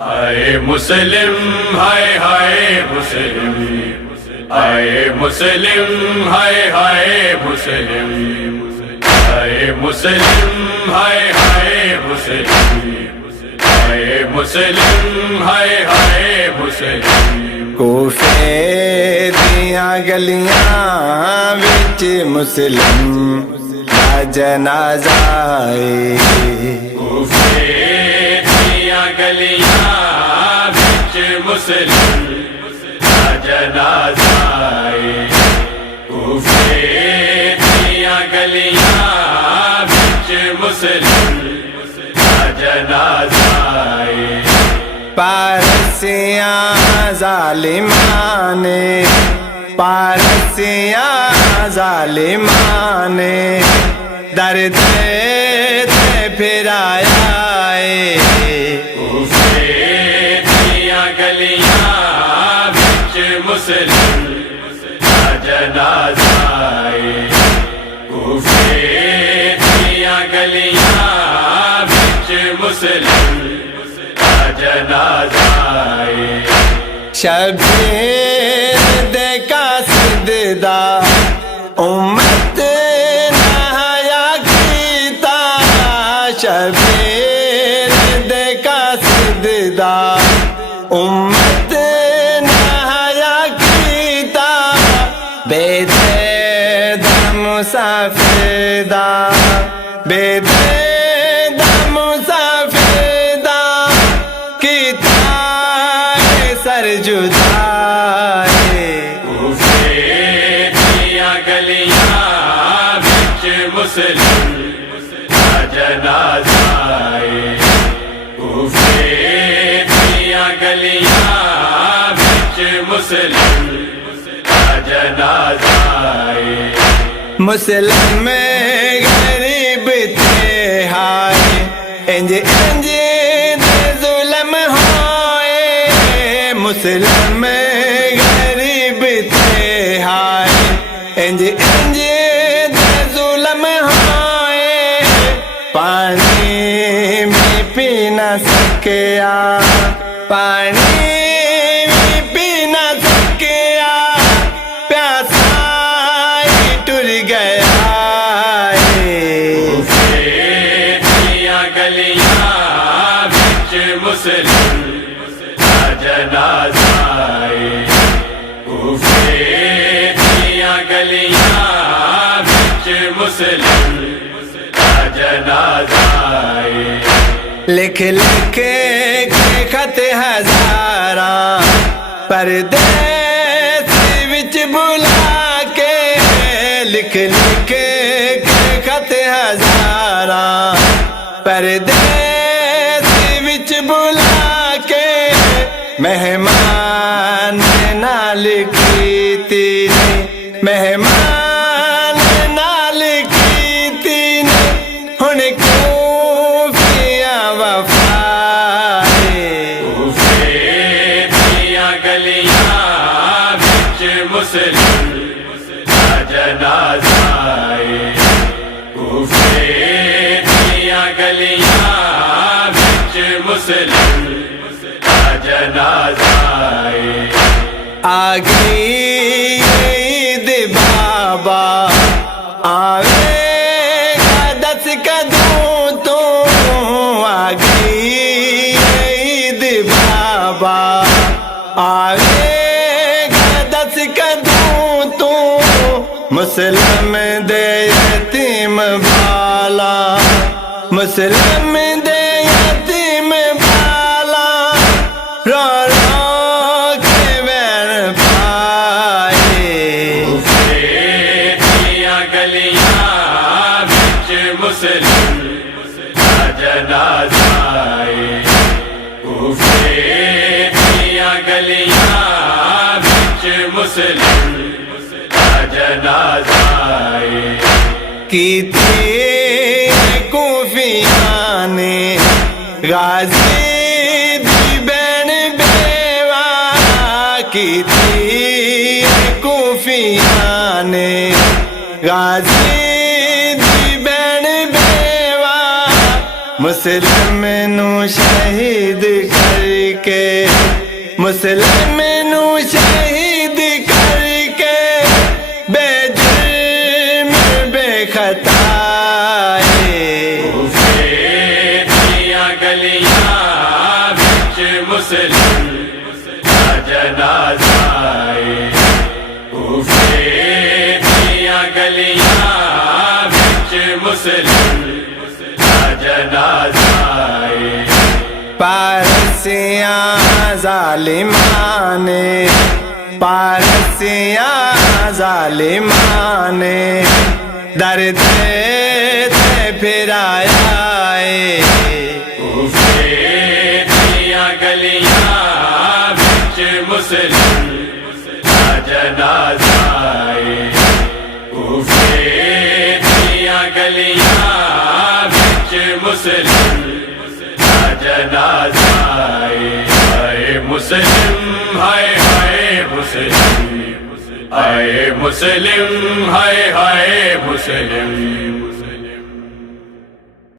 آئے مسلم ہائے ہائے مسلم، آئے مسلم ہائے ہائے مسلم، آئے مسلم ہائے ہائے مسلم، آئے مسلم ہائے ہائے مسلم۔ کوفے دیاں گلیاں وچ مسلم دا جنازہ آئے، کوفے دیاں گلیاں وچ مسلم دا جنازہ آئے، کوفے دیاں گلیاں وچ مسلم دا جنازہ آئے۔ پارسیاں ظالماں نے، پارسیاں ظالماں نے درد تے پھرایا ہے، کوفے دیاں گلیاں وچ مسلم دا جنازہ آئے، کوفے دیاں گلیاں وچ مسلم دا جنازہ آئے۔ شبیر دے قاصد دا امت نہایا کیتا، شبیر دے قاصد دا امت نہایا کیتا، بے دید مسافر دا، بے دید مسافر دا کیتا سر جدائے، کوفے دیاں گلیاں وچ مسلم دا جنازہ آئے، کوفے دیاں گلیاں وچ مسلم دا جنازہ آئے۔ مسلم غریب تھے ہائے، انج انج دے ظلم ہوئے، مسلم غریب تھے ہائے، انج انج دے ظلم ہوئے، پانی بھی پی نہ سکیا، پانی بھی پی نہ سکیا، پیاسا ہی ٹر گیا ہے، کوفے دیاں گلیاں وچ مسلم دا جنازہ آئے، کوفے دیاں گلیاں وچ مسلم دا جنازہ آئے۔ لکھ لکھ کے خط ہزاراں پردیس وچ بلا کے، لکھ لکھ کے خط ہزاراں پردیس وچ بلا کے، مہمان نال کیتی نے، مہمان نال کیتی نے، ہن کوفیاں وفا ہے، کوفے دیاں گلیاں وچ مسلم دا جنازہ آئے، کوفے دیاں گلیاں وچ مسلم دا جنازہ آئے۔ آ گئی عید بابا آوے گا دس کدوں تو، آ گئی عید بابا آوے گا دس کدوں تو، مسلم دے یتیم بالا، مسلم دے یتیم بالا، رو رو کے وین پائے، کوفے دیاں گلیاں وچ مسلم دا جنازہ آئے، کوفے دیاں گلیاں وچ مسلم دا جنازہ آئے۔ کیتی کوفیاں نے غازی دی بین بیوہ، کیتی کوفیاں نے غازی دی بین بیوہ، مسلم نو شہید کر کے، مسلم نو شہید کر کے، بے جرم بے خطا مسلم کا جنازہ کوفے دیاں گلیاں وچ مسلم کا جنازہ پارسیاں ظالماں نے، پارسیاں ظالماں نے درد تے پھرایا ہے، گلیاں وچ مسلم کا جنازہ کوفے دیاں گلیاں وچ مسلم کا جنازہ ہائے مسلم ہائے ہائے مسلم ہائے مسلم ہائے ہائے مسلم